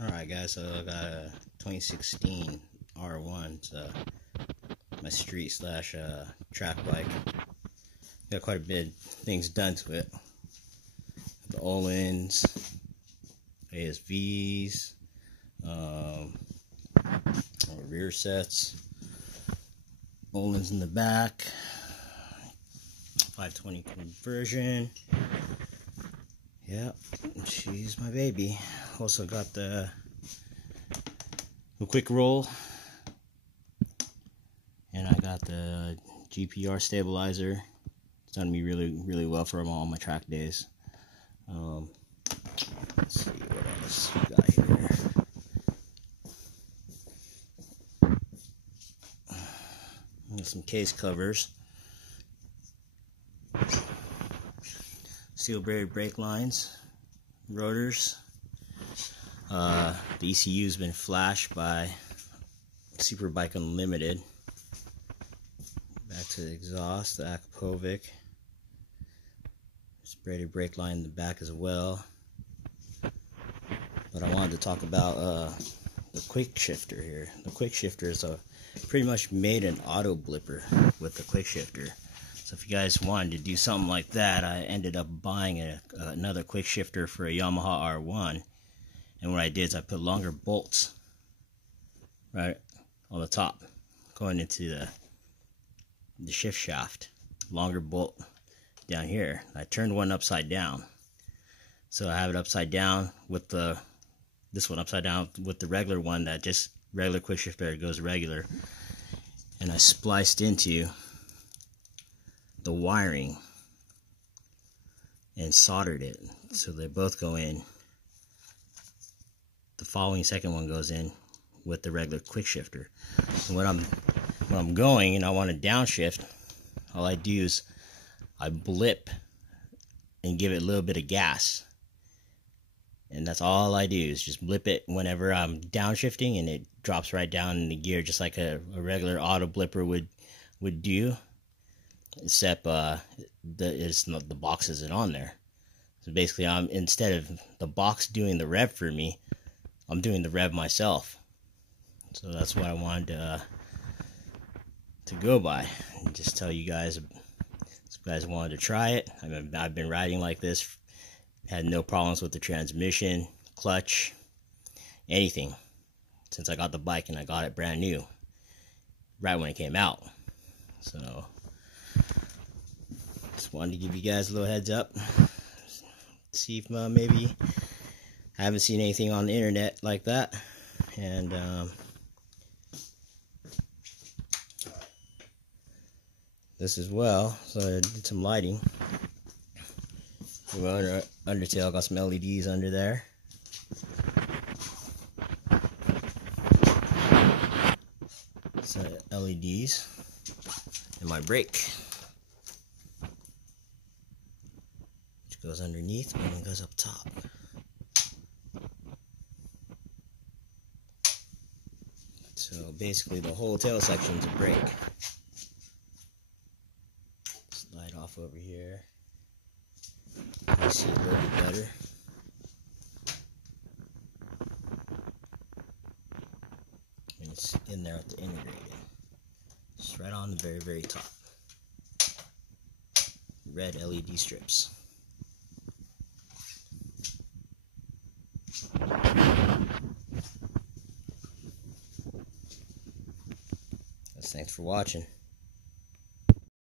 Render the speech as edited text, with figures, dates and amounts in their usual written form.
Alright guys, so I got a 2016 R1. It's my street slash track bike. Got quite a bit of things done to it. The Olins, ASVs, rear sets, Olins in the back, 520 conversion. Yep, she's my baby. Also got the quick roll, and I got the GPR stabilizer. It's done me really well for all my track days. Let's see what else we got here. Got some case covers, steel braided brake lines, rotors. The ECU has been flashed by Superbike Unlimited. Back to the exhaust, the Akapovic. Braided brake line in the back as well. But I wanted to talk about the quickshifter here. The quickshifter is pretty much made an auto blipper with the quickshifter. So if you guys wanted to do something like that, I ended up buying another quickshifter for a Yamaha R1. And what I did is I put longer bolts right on the top, going into the shift shaft. Longer bolt down here. I turned one upside down, so I have it upside down with this one upside down with the regular one, that just regular quickshifter goes regular, and I spliced into the wiring and soldered it so they both go in. The following second one goes in with the regular quickshifter. And when I'm going and I want to downshift, all I do is I blip and give it a little bit of gas, and that's all I do, is just blip it whenever I'm downshifting, and it drops right down in the gear just like a regular auto blipper would do, except the box isn't on there. So basically, instead of the box doing the rev for me, I'm doing the rev myself. So that's what I wanted to go by and just tell you guys. If you guys wanted to try it, I've been riding like this, had no problems with the transmission, clutch, anything since I got the bike, and I got it brand new right when it came out. So just wanted to give you guys a little heads up, see if maybe I haven't seen anything on the internet like that. And this as well, so I did some lighting. Undertail, got some LEDs under there. So LEDs, and my brake, which goes underneath and then goes up top. So basically the whole tail section's a brake. Slide off over here. You see a little bit better. And it's in there at the integrated. Just right on the very top. Red LED strips. Thanks for watching.